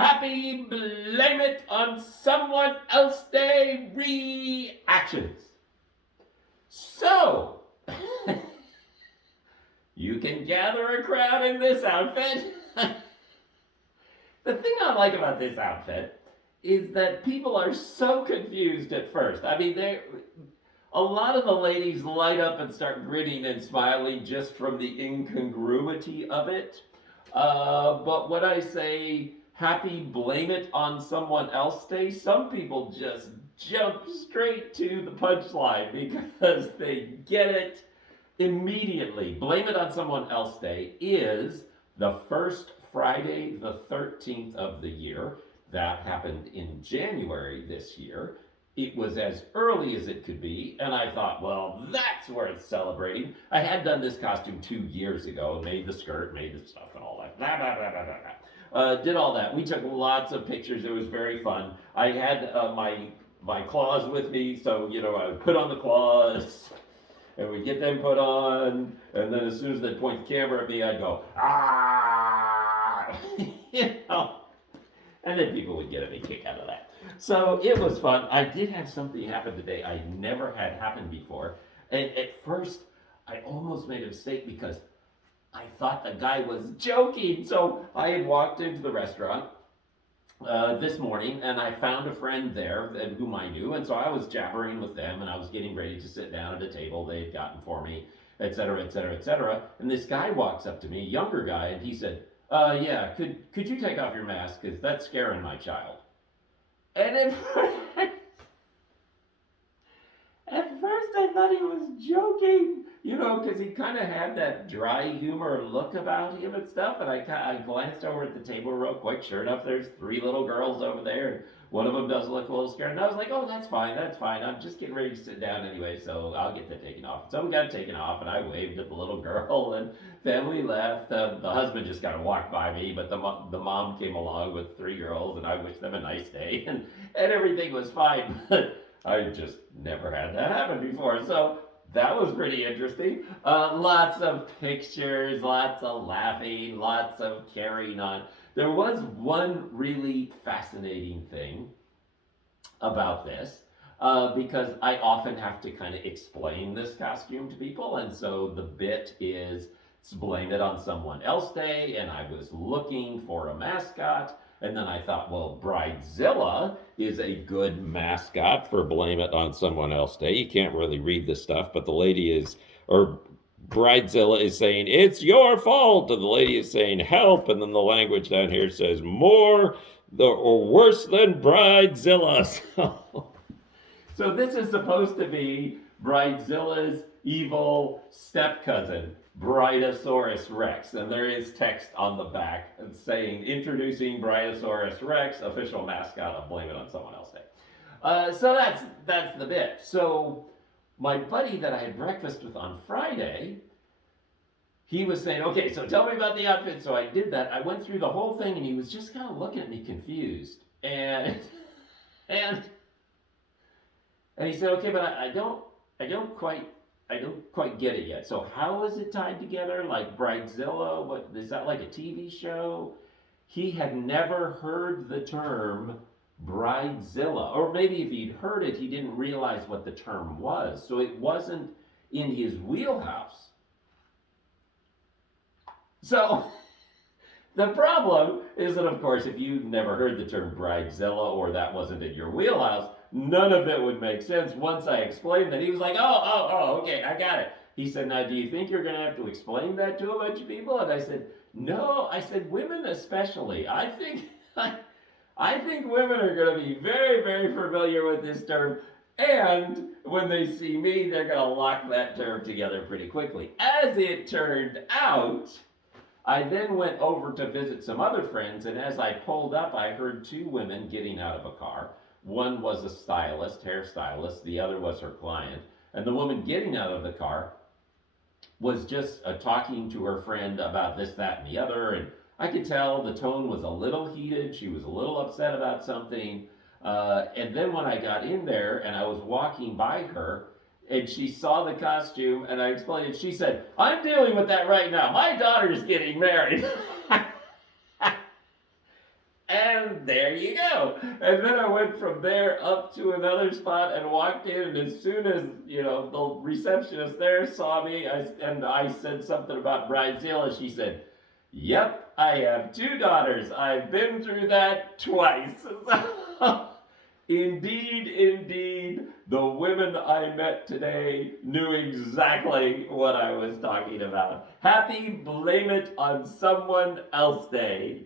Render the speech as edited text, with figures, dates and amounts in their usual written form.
Happy Blame It on Someone Else Day reactions. So, you can gather a crowd in this outfit. The thing I like about this outfit is that people are so confused at first. I mean, a lot of the ladies light up and start grinning and smiling just from the incongruity of it. But when I say happy blame it on someone else day, some people just jump straight to the punchline because they get it immediately. Blame it on someone else day is the first Friday, the 13th of the year. That happened in January this year. It was as early as it could be, and I thought, well, that's worth celebrating. I had done this costume 2 years ago, made the skirt, made the stuff, and all that. Blah, blah, blah, blah, blah, blah. Did all that. We took lots of pictures. It was very fun. I had my claws with me, so I would put on the claws, and we'd get them put on, and then as soon as they'd point the camera at me, I'd go, ah, and then people would get a big kick out of that. So it was fun. I did have something happen today I never had happened before. And at first, I almost made a mistake because I thought the guy was joking. So I had walked into the restaurant this morning and I found a friend there whom I knew. And so I was jabbering with them and I was getting ready to sit down at a table they had gotten for me, et cetera, et cetera, et cetera. And this guy walks up to me, a younger guy, and he said, yeah, could you take off your mask? Because that's scaring my child. And at first I thought he was joking, because he kind of had that dry humor look about him and stuff. And I glanced over at the table real quick. Sure enough, there's 3 little girls over there, and one of them does look a little scared. And I was like, oh, that's fine. I'm just getting ready to sit down anyway, so I'll get that taken off. So we got it taken off, and I waved at the little girl, and family left. The husband just kind of walked by me, but the mom came along with 3 girls, and I wished them a nice day, and everything was fine. But I just never had that happen before, so that was pretty interesting. Lots of pictures, lots of laughing, lots of carrying on. There was one really fascinating thing about this, because I often have to kind of explain this costume to people, and so the bit is blame it on someone else day, and I was looking for a mascot, and then I thought, well, Bridezilla is a good mascot for blame it on someone else day. You can't really read this stuff, but the lady is, or Bridezilla is saying, it's your fault, and the lady is saying, help, and then the language down here says, more or worse than Bridezilla. So this is supposed to be Bridezilla's evil step-cousin, Bridosaurus Rex, and there is text on the back saying, introducing Bridosaurus Rex, official mascot of Blame It on Someone Else Day. So that's the bit. So my buddy that I had breakfast with on Friday, he was saying, okay, so tell me about the outfit. So I did that. I went through the whole thing, and he was just kind of looking at me confused. And he said, okay, but I don't quite get it yet. So how is it tied together? Like Bridezilla? What is that, like a TV show? He had never heard the term Bridezilla, or maybe if he'd heard it, he didn't realize what the term was. So it wasn't in his wheelhouse. So the problem is that, of course, if you've never heard the term Bridezilla or that wasn't in your wheelhouse, none of it would make sense. Once I explained that, he was like, oh, okay, I got it. He said, now, do you think you're going to have to explain that to a bunch of people? And I said, no. I said, women especially. I think women are going to be very, very familiar with this term. And when they see me, they're going to lock that term together pretty quickly. As it turned out, I then went over to visit some other friends, and as I pulled up, I heard 2 women getting out of a car. One was a stylist, hairstylist, the other was her client. And the woman getting out of the car was just talking to her friend about this, that, and the other. And I could tell the tone was a little heated. She was a little upset about something. And then when I got in there and I was walking by her, and she saw the costume, and I explained it, she said, I'm dealing with that right now. My daughter's getting married. And And there you go. And then I went from there up to another spot and walked in, and as soon as, the receptionist there saw me, and I said something about Bridezilla, she said, "Yep, I have two daughters. I've been through that twice." Indeed, indeed, the women I met today knew exactly what I was talking about. Happy Blame It on Someone Else Day.